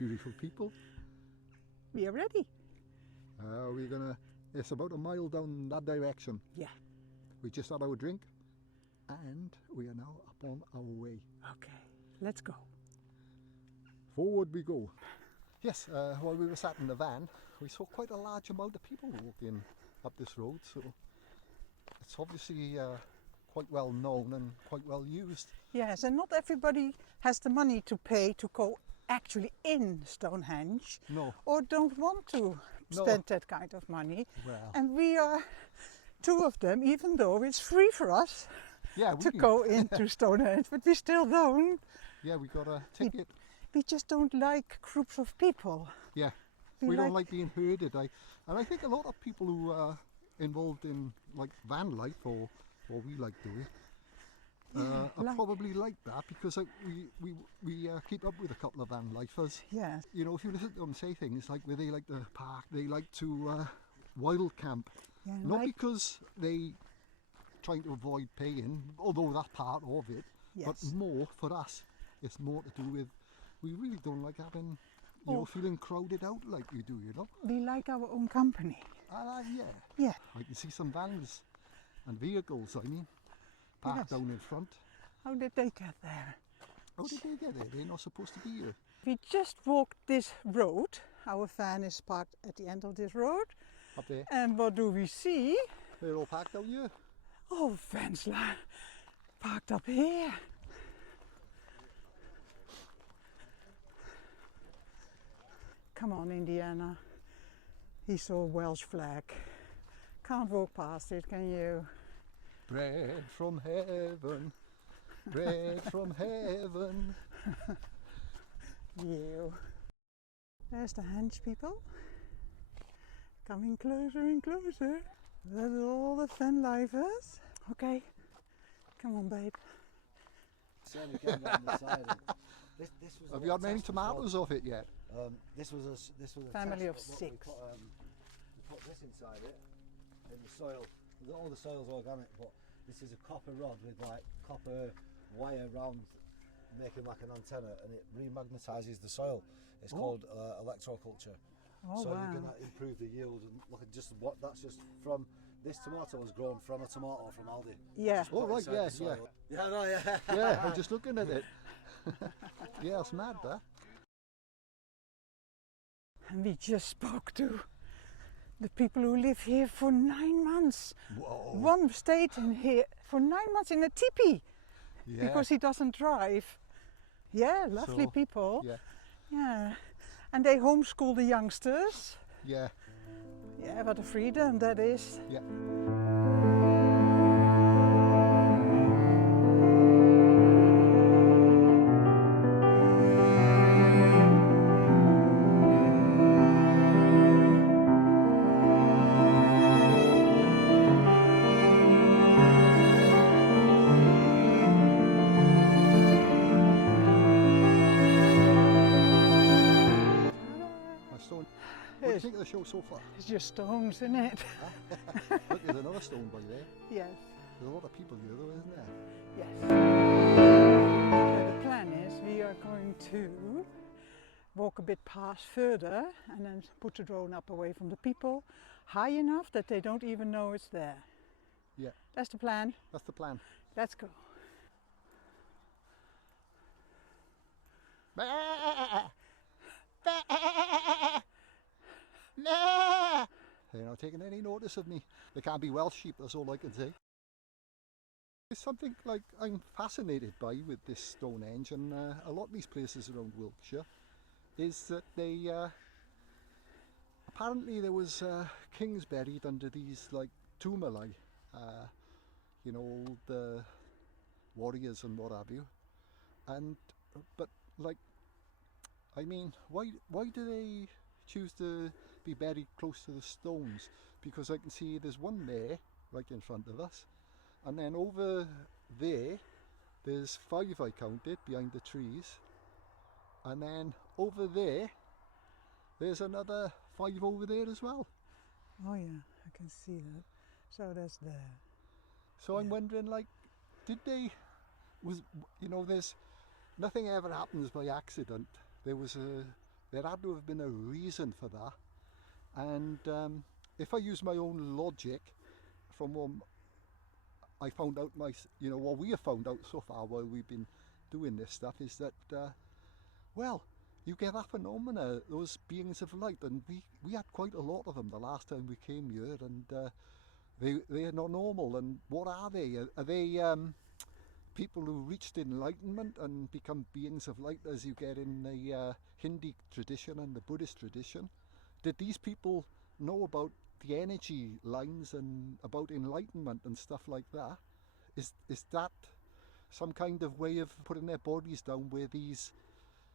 beautiful people. We are ready. It's about a mile down that direction. Yeah. We just had our drink and we are now up on our way. Okay, let's go. Forward we go. Yes, while we were sat in the van, we saw quite a large amount of people walking up this road, so it's obviously quite well known and quite well used. Yes, and not everybody has the money to pay to go actually in Stonehenge. No. Or don't want to spend that kind of money. Well. And we are two of them, even though it's free for us to go into Stonehenge, but we still don't. Yeah, we got a ticket. We just don't like groups of people. Yeah, we don't like being herded. And I think a lot of people who are involved in like van life or what we like doing are probably like that, because we keep up with a couple of van lifers. Yeah. You know, if you listen to them say things like where they like to park, they like to wild camp. Yeah, not because they trying to avoid paying, although that's part of it, but more for us, it's more to do with we really don't like having, you know, feeling crowded out like we do, you know. We like our own company. Yeah. I can see some vans and vehicles, parked down in front. How did they get there? How did they get there? They're not supposed to be here. We just walked this road. Our van is parked at the end of this road. Up there. And what do we see? They're all parked out here. Oh, vans parked up here. Come on, Indiana. He saw a Welsh flag. Can't walk past it, can you? Bread from heaven, bread from heaven. You. There's the henge people. Coming closer and closer. That's all the van lifers. Okay, come on, babe. Certainly came down the side. This was Have you had many tomatoes off it yet? This was a family of test, 6. We put this inside it in the soil. All the soil's organic, but this is a copper rod with like copper wire round, making like an antenna, and it remagnetizes the soil. It's called electroculture. Oh, so wow. you're going to improve the yield, and look at just what that's just from. This tomato was grown from a tomato from Aldi. Yeah. Oh right, yeah. Yeah, no, yeah. Yeah, I'm just looking at it. Yeah, it's mad, that. And we just spoke to the people who live here for 9 months. Whoa. One stayed in here for 9 months in a teepee because he doesn't drive. Yeah, lovely people. Yeah. And they homeschool the youngsters. Yeah. Yeah, what a freedom that is. Yeah. What do you think of the show so far? It's just stones, isn't it? Look, there's another stone by there. Yes. There's a lot of people here though, isn't there? Yes. So the plan is we are going to walk a bit past further and then put the drone up away from the people, high enough that they don't even know it's there. Yeah. That's the plan. That's the plan. Let's go. They're not taking any notice of me. They can't be Welsh sheep, that's all I can say. It's something like I'm fascinated by with this Stonehenge, and a lot of these places around Wiltshire, is that they apparently there was kings buried under these like tumuli, you know, old warriors and what have you. And but like, I mean, why do they choose to be buried close to the stones? Because I can see there's one there right in front of us, and then over there's 5 I counted behind the trees, and then over there's another 5 over there as well. Oh yeah, I can see that. So that's there. So I'm wondering, like, you know, there's nothing ever happens by accident. There was there had to have been a reason for that. And if I use my own logic from what I found out, what we have found out so far while we've been doing this stuff, is that, well, you get that phenomena, those beings of light, and we had quite a lot of them the last time we came here, and they are not normal. And what are they? Are they people who reached enlightenment and become beings of light, as you get in the Hindi tradition and the Buddhist tradition? Did these people know about the energy lines and about enlightenment and stuff like that? Is that some kind of way of putting their bodies down where these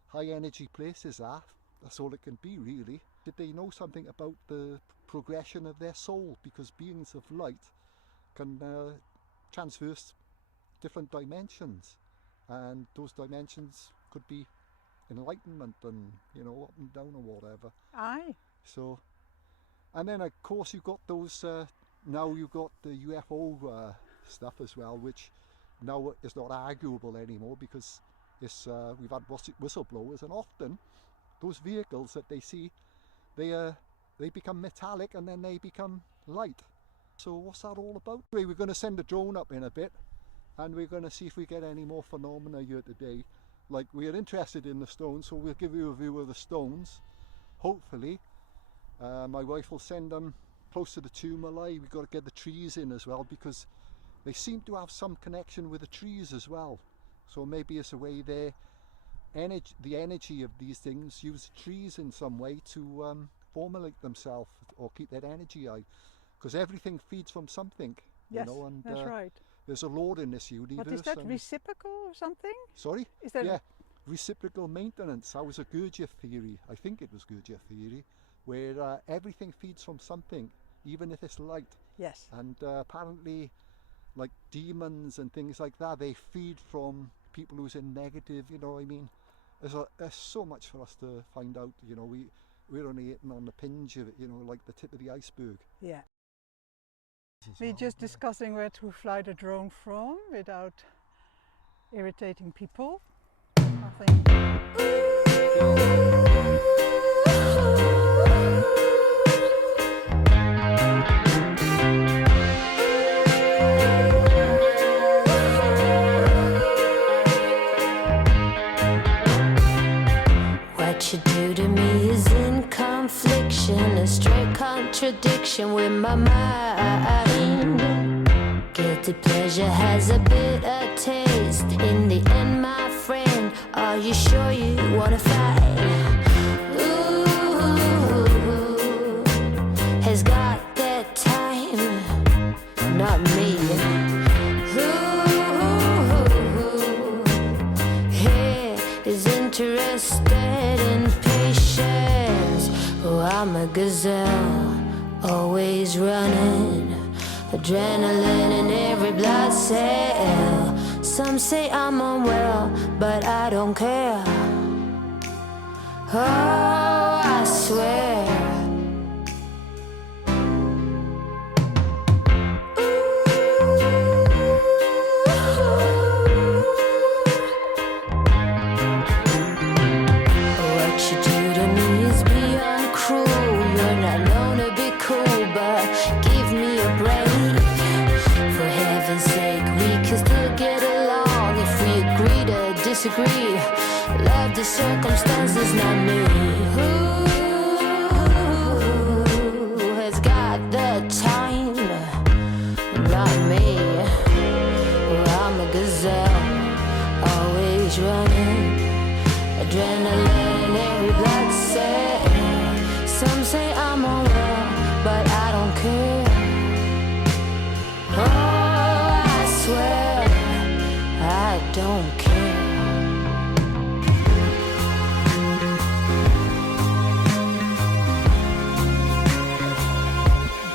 high energy places are? That's all it can be, really. Did they know something about the progression of their soul? Because beings of light can transverse different dimensions, and those dimensions could be enlightenment and, up and down or whatever. Aye. So, and then of course you've got those, now you've got the UFO stuff as well, which now is not arguable anymore, because it's, we've had whistleblowers, and often those vehicles that they see, they become metallic and then they become light. So what's that all about? Anyway, we're going to send a drone up in a bit, and we're going to see if we get any more phenomena here today. Like, we are interested in the stones, so we'll give you a view of the stones, hopefully. My wife will send them close to the Tumalai. We've got to get the trees in as well, because they seem to have some connection with the trees as well. So maybe it's a way the energy of these things use trees in some way to formulate themselves or keep that energy high. Because everything feeds from something, Yes, and that's right. there's a Lord in this universe. But is that reciprocal or something? Sorry? Is that Yeah, reciprocal maintenance. That was a Gurdjieff theory. I think it was Gurdjieff theory, where everything feeds from something, even if it's light. Yes. And apparently, like demons and things like that, they feed from people who's in negative, you know what I mean? There's so much for us to find out, we're only hitting on the pinch of it, like the tip of the iceberg. Yeah. We're just discussing where to fly the drone from without irritating people, I think. What you do to me is in confliction, a straight contradiction with my mind. Guilty pleasure has a bitter taste. In the end, my friend, are you sure you wanna fight? Ooh, has got that time, not me. Is interested in patience. Oh, I'm a gazelle, always running, adrenaline in every blood cell. Some say I'm unwell, but I don't care. Oh, I swear. Disagree, love the circumstances, not me. Who has got the time? Not me. I'm a gazelle, always running, adrenaline in every blood cell. Some say I'm unwell, but I don't care. Oh, I swear I don't care.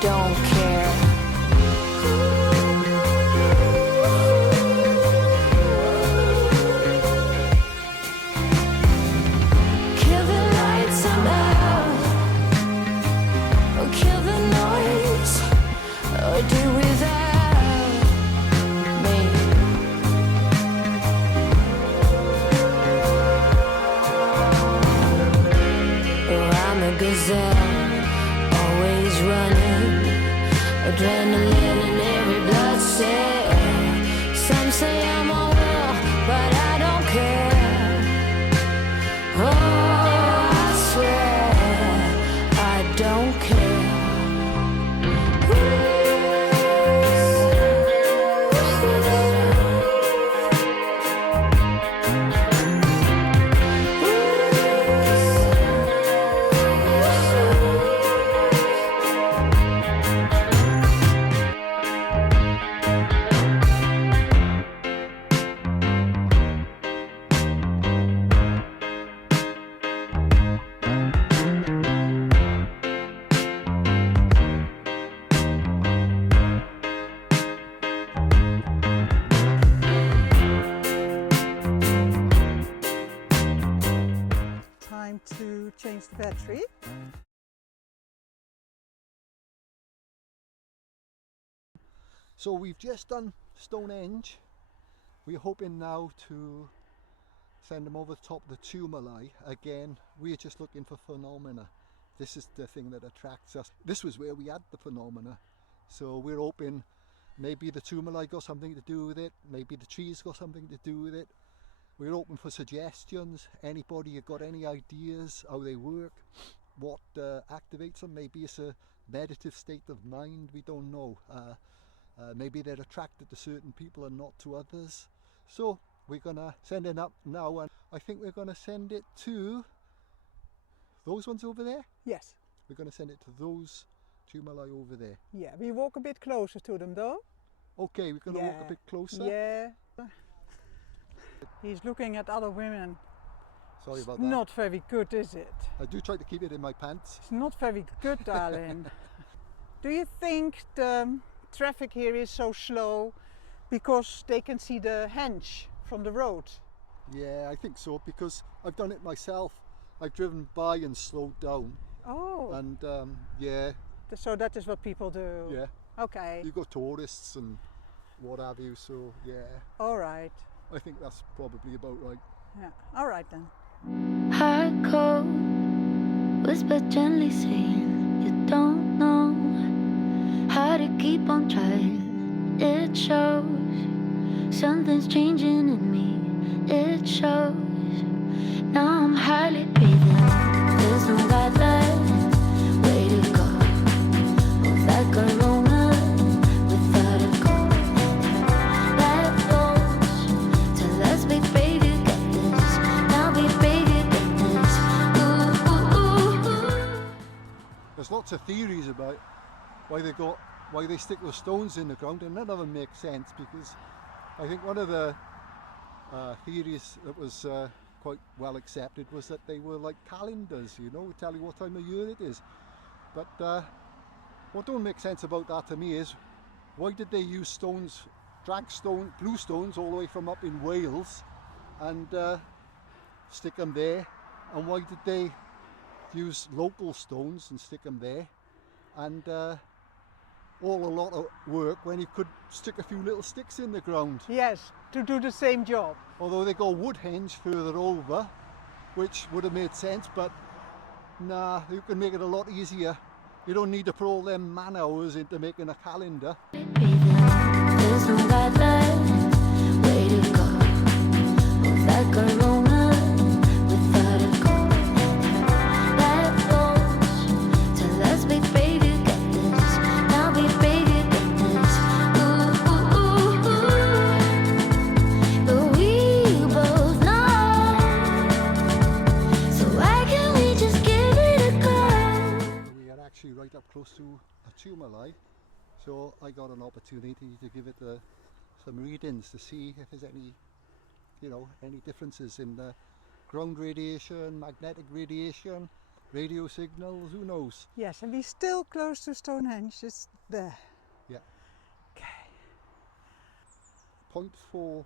Don't care. Kill the lights is always running, adrenaline in every blood cell. Some say I'm a will, but I don't care. Oh, I swear I don't care. Time to change the battery. So we've just done Stonehenge. We're hoping now to send them over the top of the tumuli. Again, we're just looking for phenomena. This is the thing that attracts us. This was where we had the phenomena. So we're hoping maybe the tumuli got something to do with it, maybe the trees got something to do with it. We're open for suggestions. Anybody who got any ideas how they work, what activates them? Maybe it's a meditative state of mind, we don't know. Maybe they're attracted to certain people and not to others. So we're gonna send it up now, and I think we're gonna send it to those ones over there. Yes. We're gonna send it to those tumuli over there. Yeah, we walk a bit closer to them though. Okay, we're gonna walk Yeah. a bit closer. Yeah. He's looking at other women. Sorry about It's that. not very good, is it? I do try to keep it in my pants. It's not very good, darling. Do you think the traffic here is so slow because they can see the henge from the road? Yeah, I think so, because I've done it myself. I've driven by and slowed down, Oh, and yeah, so that is what people do. yeah. Okay, You got tourists and what have you, so yeah, all right. I think that's probably about right. Yeah, all right then. Hard cold, whisper gently saying you don't know how to keep on trying. It shows something's changing in me. It shows now I'm hardly breathing. There's no guideline, way to go. Like a Rona without a goal. That goes to let's be baby, got this. Now be baby, got this. Ooh, ooh, ooh, ooh. There's lots of theories about why they stick those stones in the ground, and none of them make sense, because I think one of the theories that was quite well accepted was that they were like calendars, you know, tell you what time of year it is. But what don't make sense about that to me is, why did they use stones, blue stones all the way from up in Wales and stick them there? And why did they use local stones and stick them there? And all a lot of work when you could stick a few little sticks in the ground. Yes, to do the same job. Although they got Woodhenge further over, which would have made sense, but nah, you can make it a lot easier. You don't need to put all them man hours into making a calendar. There's no guideline, way to go. Like a Rona without a goal. That goes to let's be baby, got this. Now be baby, got this. Ooh, ooh, ooh, ooh. But we both know. So why can't we just give it a go? We are actually right up close to a tumuli, so I got an opportunity to give it some readings to see if there's any, any differences in the ground radiation, magnetic radiation, radio signals, who knows? Yes, and we're still close to Stonehenge, it's there. Yeah. Okay. 0.4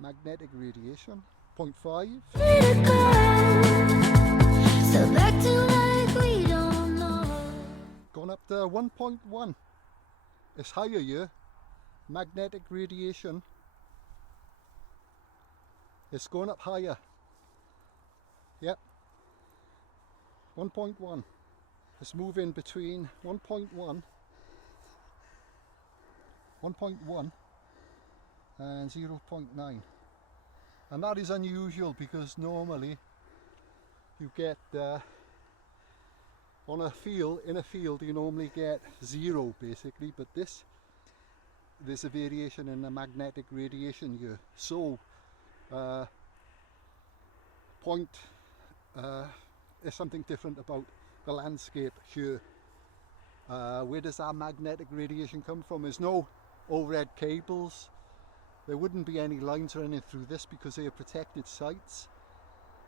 magnetic radiation, 0.5. So back to like we don't know. Gone up to 1.1. It's higher here. Magnetic radiation. It's going up higher. Yep. 1.1. Let's move in between 1.1 and 0.9. And that is unusual because normally you get in a field you normally get 0 basically, but there's a variation in the magnetic radiation here. So there's something different about the landscape here. Where does our magnetic radiation come from? There's no overhead cables. There wouldn't be any lines running through this because they are protected sites.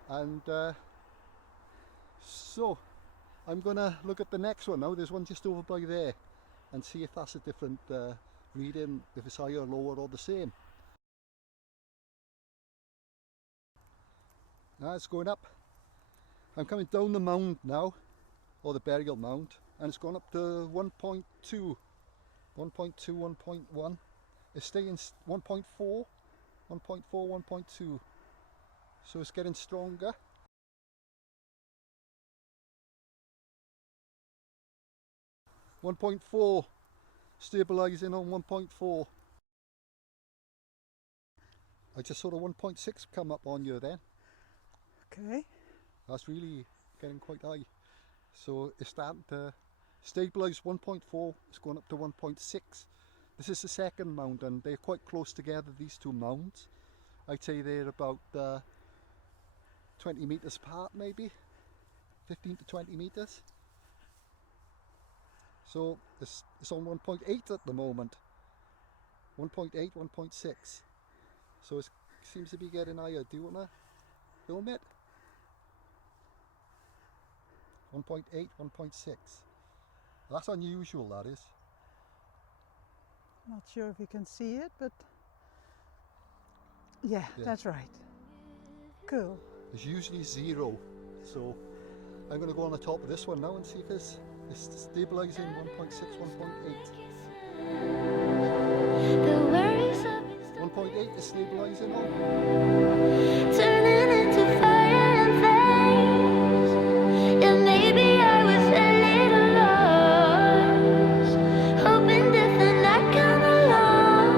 And so I'm gonna look at the next one now. There's one just over by there and see if that's a different reading, if it's higher, lower or the same. Now it's going up. I'm coming down the mound now, or the burial mound, and it's gone up to 1.2, 1.1. It's staying 1.4, 1.2. So it's getting stronger. .4, stabilising on 1.4. I just saw the 1.6 come up on you then. Okay. That's really getting quite high. So it's starting to stabilise 1.4, it's going up to 1.6. This is the second mound and they're quite close together, these two mounds. I'd say they're about 20 metres apart maybe, 15 to 20 metres. So it's on 1.8 at the moment, 1.8, 1.6. So it seems to be getting higher. Do you want to film it? 1.8, 1.6. That's unusual, that is. Not sure if you can see it, but yeah, that's right. Cool. It's usually 0, so I'm going to go on the top of this one now and see if it's stabilising 1.6, 1.8. 1.8 is stabilising on. Turning into fire and flames. And maybe I was a little lost, hoping death would not come along.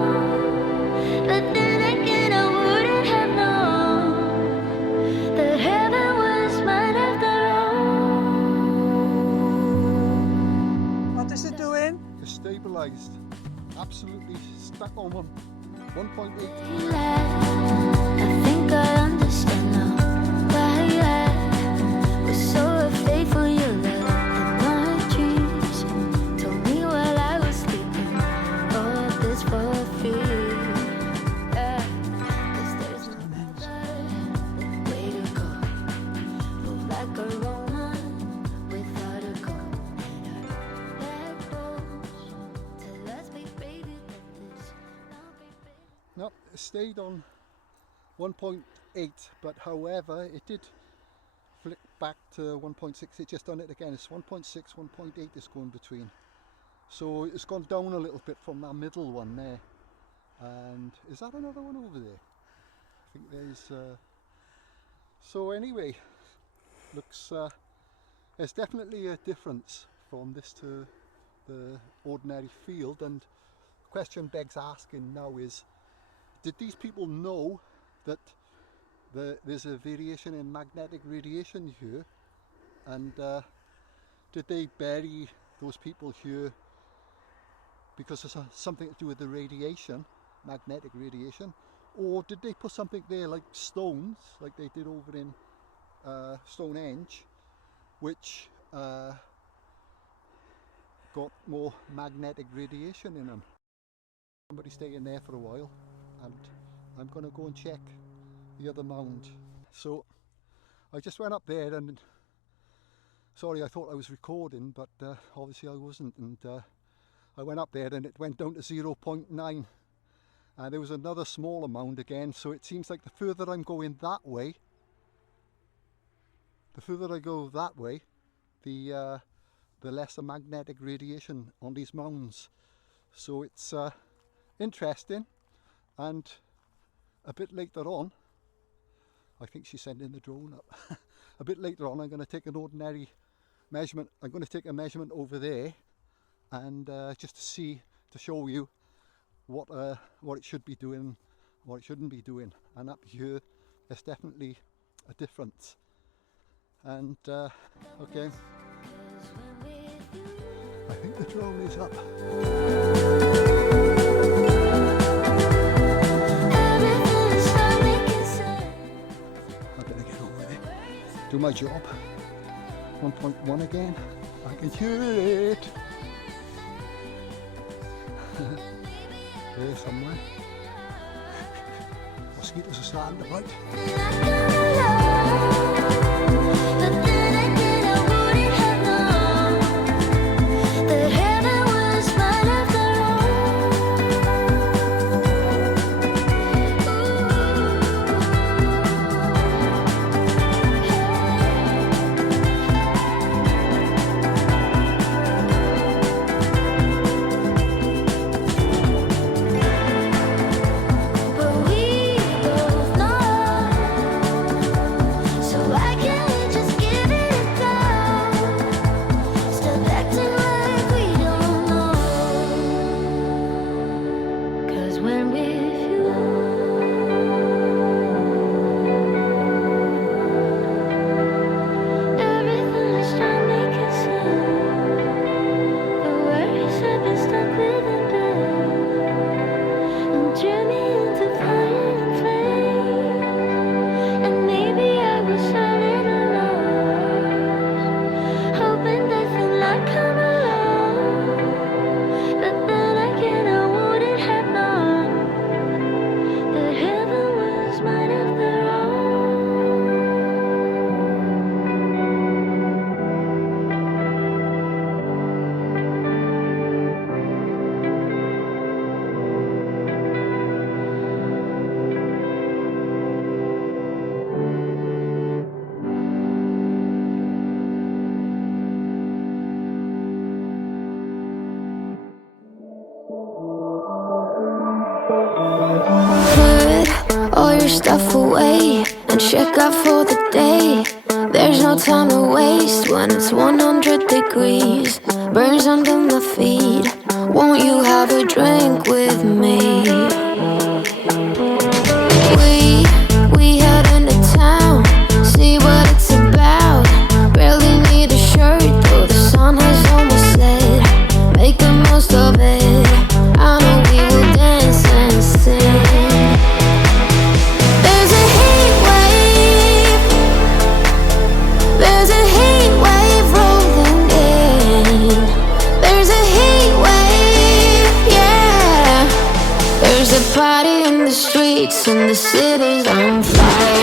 But then again, I wouldn't have known that heaven was mine after all. What is it doing? It's stabilised. Absolutely stuck on 1.8. I think I understand now why I was so faithful. Your love in my dreams told me while I was sleeping, all this for free. 'Cause there's no other way to go. Move like a Roman without a goal. And our backbones tell us, baby, let this now be baby. No, it stayed on 1.8, but however it did flick back to 1.6. It just done it again. It's 1.6, 1.8 is going between. So it's gone down a little bit from that middle one there. And is that another one over there? I think there's so anyway, looks there's definitely a difference from this to the ordinary field, and the question begs asking now is, did these people know that there's a variation in magnetic radiation here, and did they bury those people here because of something to do with the radiation, magnetic radiation, or did they put something there like stones, like they did over in Stonehenge, which got more magnetic radiation in them? Somebody staying there for a while, and I'm going to go and check the other mound. So I just went up there, and sorry, I thought I was recording, but obviously I wasn't, and I went up there and it went down to 0.9, and there was another smaller mound again. So it seems like the further I'm going that way, the further I go that way, the less the magnetic radiation on these mounds. So it's interesting. And a bit later on, I think she's sending the drone up. A bit later on, I'm going to take an ordinary measurement. I'm going to take a measurement over there, and just to show you what it should be doing, what it shouldn't be doing. And up here, there's definitely a difference. And okay, I think the drone is up. I better get over there, do my job. 1.1 again, I can hear it. There somewhere. Mosquitoes are starting to bite. All your stuff away and check out for the day. There's no time to waste when it's 100 degrees. Burns under my feet. Won't you have a drink with me? We head into town, see what it's about. Barely need a shirt though the sun has almost set. Make the most of it. I know we will dance and sing. Party in the streets and the city's on fire.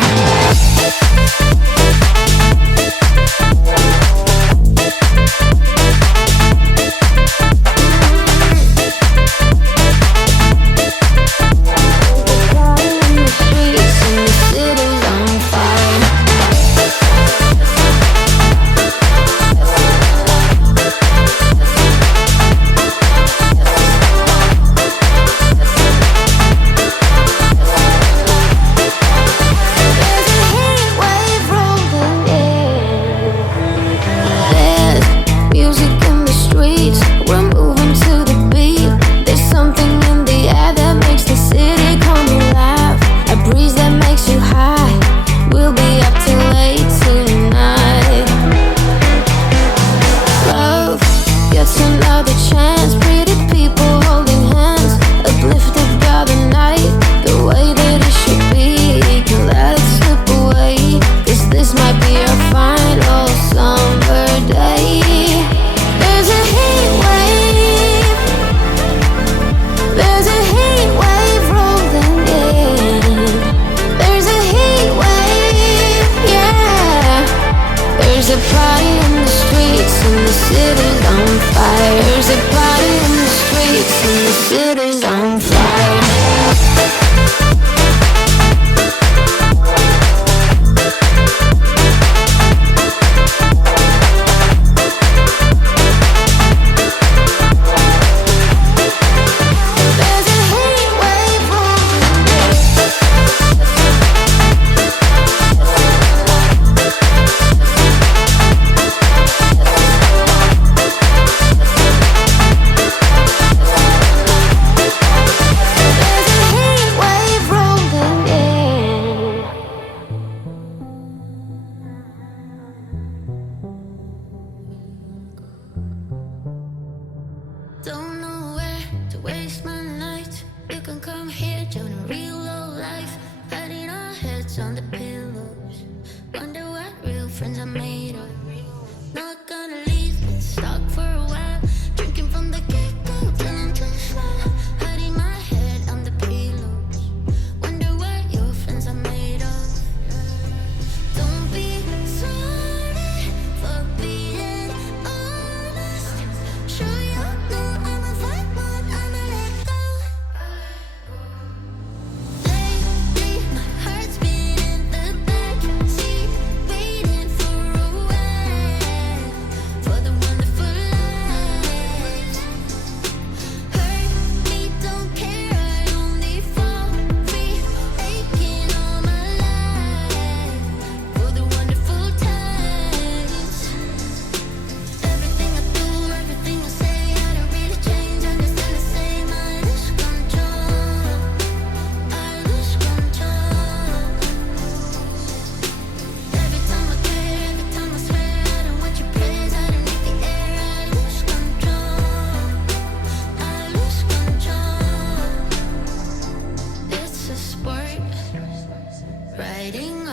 waste my nights. You can come here, join a real low life. Hiding our heads on the pillows. Wonder what real friends are made of. Not gonna leave, been stuck for a while. Drinking from the get-go till I'm too smile. Hiding my head on the pillows. Wonder what your friends are made of. Don't be sorry for being honest. Sure you know I'm a fight, but I'ma let go. Lately, my heart's been in the backseat, waiting for a while, for the wonderful life. Hurt me, don't care, I only fall free, aching all my life, for the wonderful times. Everything I do, everything I say, I don't really change, I just feel the same. I lose control, I lose control. Every time I care, every time I swear, I don't want your praise, I don't need the air. I lose control, I lose control. It's a sport, riding